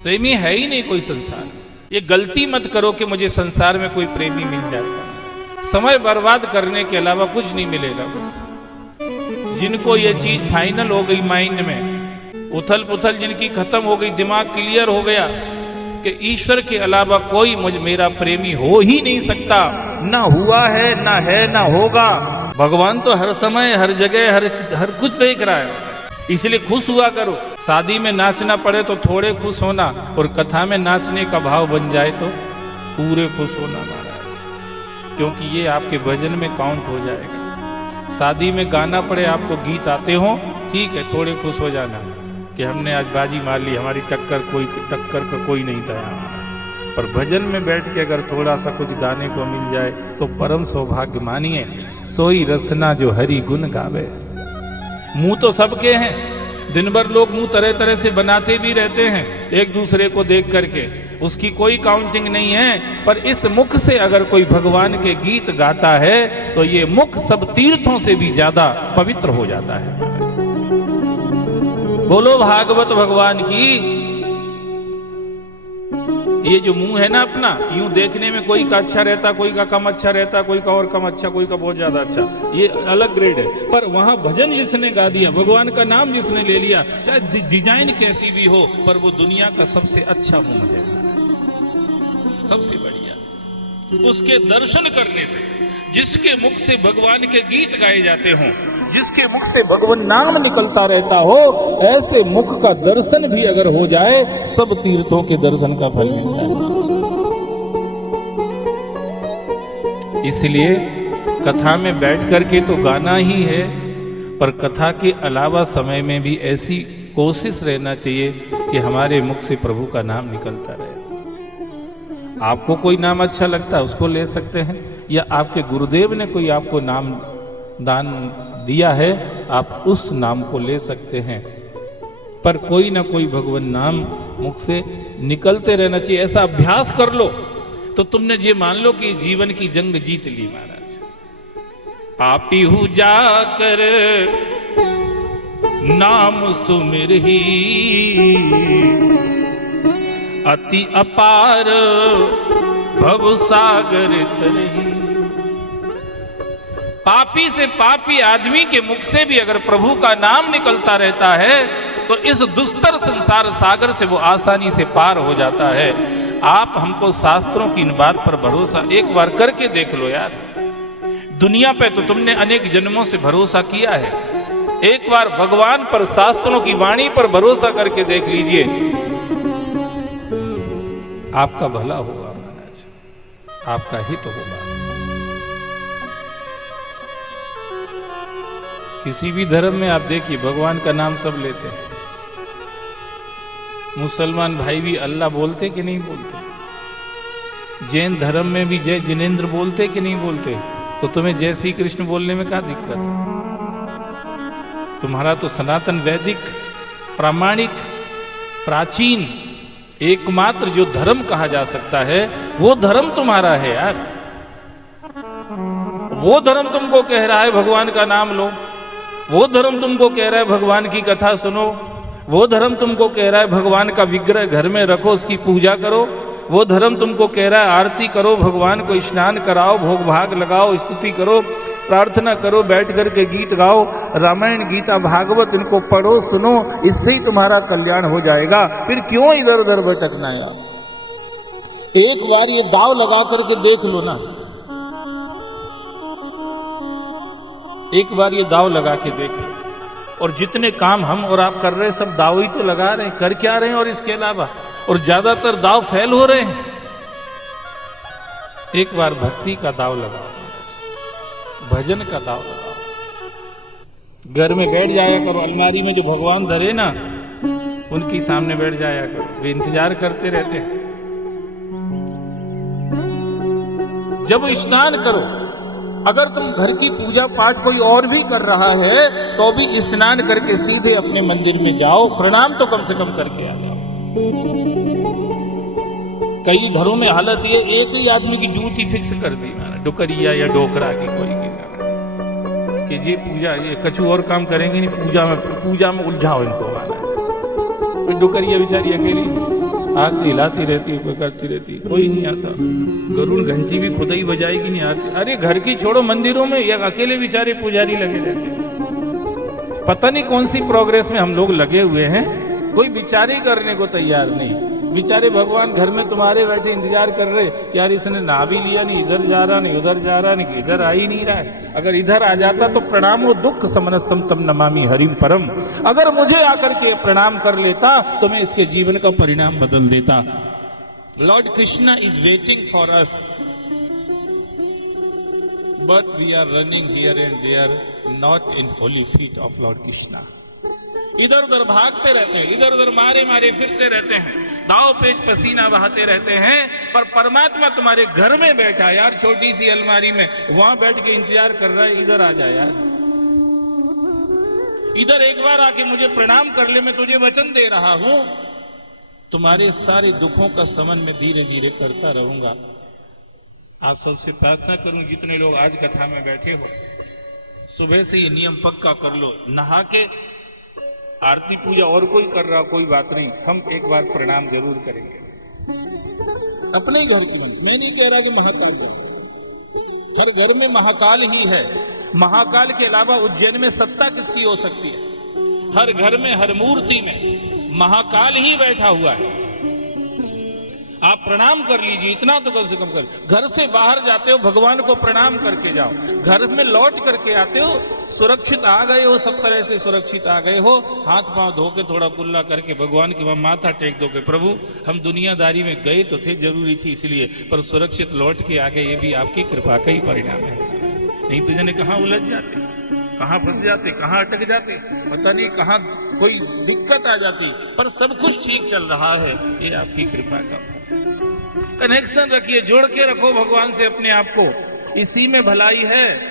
प्रेमी है ही नहीं कोई संसार में। ये गलती मत करो कि मुझे संसार में कोई प्रेमी मिल जाएगा। समय बर्बाद करने के अलावा कुछ नहीं मिलेगा। बस जिनको ये चीज फाइनल हो गई माइंड में, उथल पुथल जिनकी खत्म हो गई, दिमाग क्लियर हो गया कि ईश्वर के अलावा कोई मेरा प्रेमी हो ही नहीं सकता, ना हुआ है ना होगा। भगवान तो हर समय हर जगह हर कुछ देख रहा है, इसलिए खुश हुआ करो। शादी में नाचना पड़े तो थोड़े खुश होना, और कथा में नाचने का भाव बन जाए तो पूरे खुश होना महाराज, क्योंकि ये आपके भजन में काउंट हो जाएगा। शादी में गाना पड़े, आपको गीत आते हो, ठीक है, थोड़े खुश हो जाना कि हमने आज बाजी मार ली, हमारी टक्कर का कोई नहीं था हमारा। पर भजन में बैठ के अगर थोड़ा सा कुछ गाने को मिल जाए तो परम सौभाग्य मानिए। सोई रसना जो हरि गुण गावे। मुंह तो सबके हैं, दिन भर लोग मुंह तरह तरह से बनाते भी रहते हैं एक दूसरे को देख करके, उसकी कोई काउंटिंग नहीं है। पर इस मुख से अगर कोई भगवान के गीत गाता है तो ये मुख सब तीर्थों से भी ज्यादा पवित्र हो जाता है। बोलो भागवत भगवान की। ये जो मुंह है ना अपना, यूं देखने में कोई का अच्छा रहता, कोई का कम अच्छा रहता, कोई का और कम अच्छा, कोई का बहुत ज्यादा अच्छा, ये अलग ग्रेड है। पर वहां भजन जिसने गा दिया, भगवान का नाम जिसने ले लिया, चाहे डिजाइन कैसी भी हो, पर वो दुनिया का सबसे अच्छा मुंह है, सबसे बढ़िया। उसके दर्शन करने से, जिसके मुख से भगवान के गीत गाए जाते हों, जिसके मुख से भगवान नाम निकलता रहता हो, ऐसे मुख का दर्शन भी अगर हो जाए, सब तीर्थों के दर्शन का फल मिलता है। इसलिए कथा में बैठ करके तो गाना ही है, पर कथा के अलावा समय में भी ऐसी कोशिश रहना चाहिए कि हमारे मुख से प्रभु का नाम निकलता रहे। आपको कोई नाम अच्छा लगता है उसको ले सकते हैं, या आपके गुरुदेव ने कोई आपको नाम दान दिया है, आप उस नाम को ले सकते हैं। पर कोई ना कोई भगवान नाम मुख से निकलते रहना चाहिए। ऐसा अभ्यास कर लो तो तुमने ये मान लो कि जीवन की जंग जीत ली महाराज। पापी हूं जाकर नाम सुमिर ही, अति अपार भव सागर तरही। पापी से पापी आदमी के मुख से भी अगर प्रभु का नाम निकलता रहता है तो इस दुस्तर संसार सागर से वो आसानी से पार हो जाता है। आप हमको शास्त्रों की इन बात पर भरोसा एक बार करके देख लो यार। दुनिया पे तो तुमने अनेक जन्मों से भरोसा किया है, एक बार भगवान पर, शास्त्रों की वाणी पर भरोसा करके देख लीजिए, आपका भला होगा महाराज, आपका हित होगा। किसी भी धर्म में आप देखिए भगवान का नाम सब लेते हैं। मुसलमान भाई भी अल्लाह बोलते कि नहीं बोलते? जैन धर्म में भी जय जिनेंद्र बोलते कि नहीं बोलते? तो तुम्हें जय श्री कृष्ण बोलने में क्या दिक्कत? तुम्हारा तो सनातन वैदिक प्रामाणिक प्राचीन एकमात्र जो धर्म कहा जा सकता है वो धर्म तुम्हारा है यार। वो धर्म तुमको कह रहा है भगवान का नाम लो, वो धर्म तुमको कह रहा है भगवान की कथा सुनो, वो धर्म तुमको कह रहा है भगवान का विग्रह घर में रखो, उसकी पूजा करो, वो धर्म तुमको कह रहा है आरती करो, भगवान को स्नान कराओ, भोग भाग लगाओ, स्तुति करो, प्रार्थना करो, बैठ करके गीत गाओ, रामायण गीता भागवत इनको पढ़ो सुनो, इससे ही तुम्हारा कल्याण हो जाएगा। फिर क्यों इधर उधर भटकना है? एक बार ये दाव लगा करके देख लो ना, एक बार ये दाव लगा के देख लो। और जितने काम हम और आप कर रहे हैं सब दाव ही तो लगा रहे हैं, कर क्या रहे हैं? और इसके अलावा और ज्यादातर दाव फेल हो रहे हैं। एक बार भक्ति का दाव लगाओ, भजन का दाव लगाओ। घर में बैठ जाया करो, अलमारी में जो भगवान धरे ना उनकी सामने बैठ जाया करो, वे इंतजार करते रहते हैं। जब स्नान करो, अगर तुम घर की पूजा पाठ कोई और भी कर रहा है तो भी स्नान करके सीधे अपने मंदिर में जाओ, प्रणाम तो कम से कम करके आ जाओ। कई घरों में हालत ये, एक ही आदमी की ड्यूटी फिक्स कर दी डुकरिया या डोकरा की कोई कि ये पूजा, ये कछु और काम करेंगे नहीं, पूजा में उलझाओ इनको। डुकरिया बेचारी अकेली आग हिलाती रहती है, करती रहती है, कोई नहीं आता। गरुड़ घंटी भी खुद ही बजाएगी, नहीं आती। अरे घर की छोड़ो, मंदिरों में ये अकेले बेचारे पुजारी लगे रहते हैं। पता नहीं कौन सी प्रोग्रेस में हम लोग लगे हुए हैं, कोई विचार ही करने को तैयार नहीं। बेचारे भगवान घर में तुम्हारे बैठे इंतजार कर रहे कि यार इसने नहा भी लिया नहीं, इधर जा रहा नहीं, उधर जा रहा नहीं, इधर आ ही नहीं रहा है। अगर इधर आ जाता तो प्रणामो दुख समनस्तम तम नमामि हरिम परम। अगर मुझे आकर के प्रणाम कर लेता तो मैं इसके जीवन का परिणाम बदल देता। Lord Krishna is waiting for us, but we are running here and there, not in holy feet of Lord Krishna. इधर उधर भागते रहते हैं, इधर उधर मारे मारे फिरते रहते हैं, दाव पेच पसीना बहाते रहते हैं, पर परमात्मा तुम्हारे घर में बैठा है यार, छोटी सी अलमारी में, वहां बैठ के इंतजार कर रहा है, इधर आ जा यार, इधर एक बार आके मुझे प्रणाम कर ले, मैं तुझे वचन दे रहा हूं, तुम्हारे सारे दुखों का समन में धीरे धीरे करता रहूंगा। आप सबसे प्रार्थना करूं, जितने लोग आज कथा में बैठे हो, सुबह से ये नियम पक्का कर लो, नहा के आरती पूजा और कोई कर रहा कोई बात नहीं, हम एक बार प्रणाम जरूर करेंगे अपने घर की मंदिर। मैं नहीं कह रहा कि महाकाल घर, हर घर में महाकाल ही है। महाकाल के अलावा उज्जैन में सत्ता किसकी हो सकती है? हर घर में हर मूर्ति में महाकाल ही बैठा हुआ है। आप प्रणाम कर लीजिए, इतना तो कम से कम कर। घर से बाहर जाते हो भगवान को प्रणाम करके जाओ, घर में लौट करके आते हो सुरक्षित आ गए हो, सब तरह से सुरक्षित आ गए हो, हाथ पांव धो के थोड़ा कुल्ला करके भगवान के वहां माथा टेक दोगे, प्रभु हम दुनियादारी में गए तो थे, जरूरी थी इसलिए, पर सुरक्षित लौट के आ गए, ये भी आपकी कृपा का ही परिणाम है। नहीं तो जने कहाँ उलझ जाते, कहाँ फंस जाते, कहाँ अटक जाते, पता नहीं कहाँ कोई दिक्कत आ जाती, पर सब कुछ ठीक चल रहा है, ये आपकी कृपा का। कनेक्शन रखिए, जोड़ के रखो भगवान से अपने आप को, इसी में भलाई है।